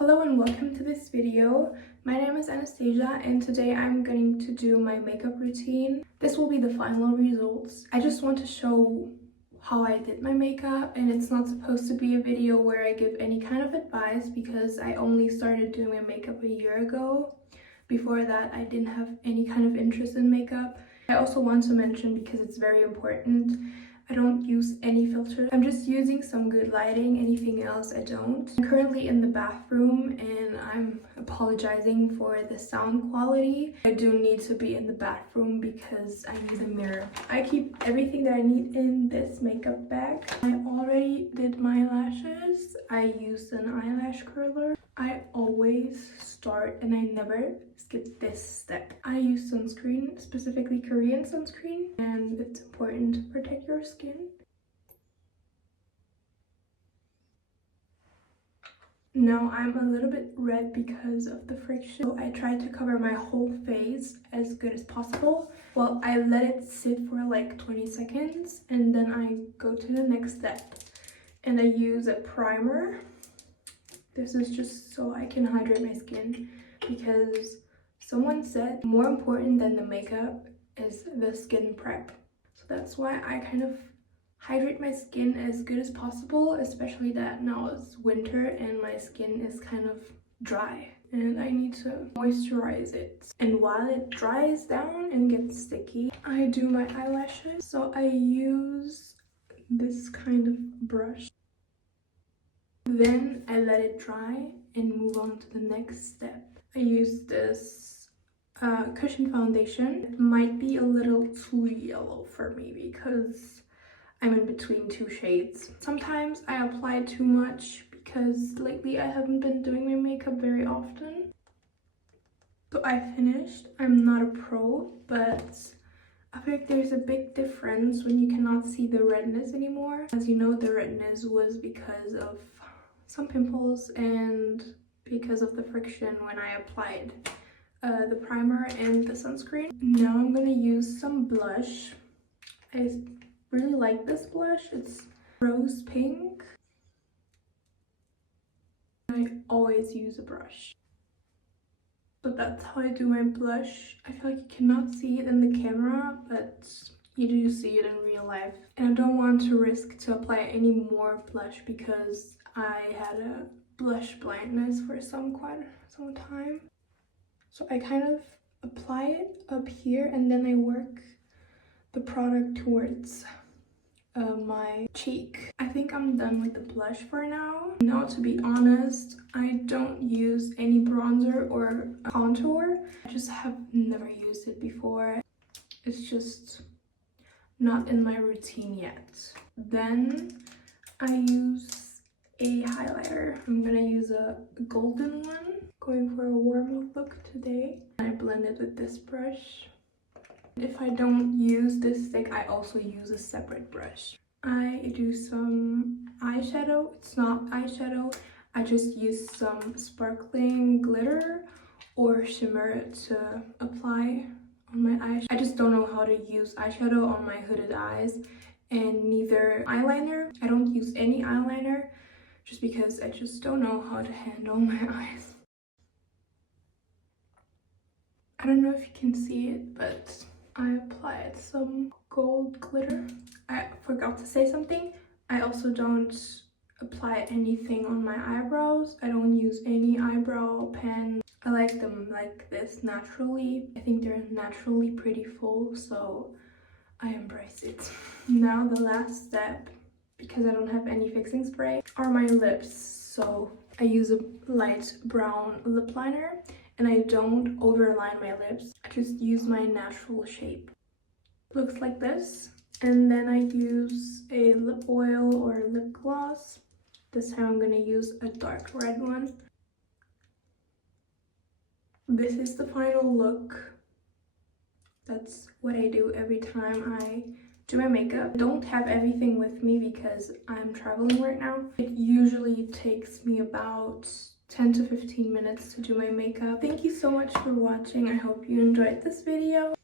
Hello and welcome to this video. My name is Anastasia and today I'm going to do my makeup routine. This will be the final results. I just want to show how I did my makeup, and it's not supposed to be a video where I give any kind of advice because I only started doing my makeup a year ago. Before that, I didn't have any kind of interest in makeup. I also want to mention, because it's very important, I don't use any filters. I'm just using some good lighting. Anything else I don't. I'm currently in the bathroom and I'm apologizing for the sound quality. I do need to be in the bathroom because I need a mirror. I keep everything that I need in this makeup bag. I already did my lashes. I used an eyelash curler. I always start and I never skip this step. I use sunscreen, specifically Korean sunscreen, and it's important to protect your skin. Now I'm a little bit red because of the friction, so I try to cover my whole face as good as possible. Well, I let it sit for like 20 seconds and then I go to the next step and I use a primer. This is just so I can hydrate my skin, because someone said more important than the makeup is the skin prep. So that's why I kind of hydrate my skin as good as possible, especially that now it's winter and my skin is kind of dry and I need to moisturize it. And while it dries down and gets sticky, I do my eyelashes. So I use this kind of brush. Then I let it dry and move on to the next step. I use this cushion foundation. It might be a little too yellow for me because I'm in between two shades. Sometimes I apply too much because lately I haven't been doing my makeup very often. So I finished. I'm not a pro, but I feel like there's a big difference when you cannot see the redness anymore. As you know, the redness was because of some pimples and because of the friction when I applied the primer and the sunscreen. Now I'm gonna use some blush. I really like this blush. It's rose pink. I always use a brush. So that's how I do my blush. I feel like you cannot see it in the camera, but you do see it in real life. And I don't want to risk to apply any more blush because I had a blush blindness for quite some time. So I kind of apply it up here and then I work the product towards my cheek. I think I'm done with the blush for now. Now, to be honest, I don't use any bronzer or contour. I just have never used it before. It's just not in my routine yet. Then I use a highlighter. I'm gonna use a golden one. Going for a warm look today. I blend it with this brush. If I don't use this stick, I also use a separate brush. I do some eyeshadow. It's not eyeshadow. I just use some sparkling glitter or shimmer to apply on my eyes. I just don't know how to use eyeshadow on my hooded eyes, and neither eyeliner. I don't use any eyeliner just because I just don't know how to handle my eyes. I don't know if you can see it, but I applied some gold glitter. I forgot to say something. I also don't apply anything on my eyebrows. I don't use any eyebrow pen. I like them like this naturally. I think they're naturally pretty full, so I embrace it. Now the last step, because I don't have any fixing spray, are my lips. So I use a light brown lip liner and I don't overline my lips. I just use my natural shape. Looks like this. And then I use a lip oil or lip gloss. This time I'm gonna use a dark red one. This is the final look. That's what I do every time I do my makeup. I don't have everything with me because I'm traveling right now. It usually takes me about 10 to 15 minutes to do my makeup. Thank you so much for watching. I hope you enjoyed this video.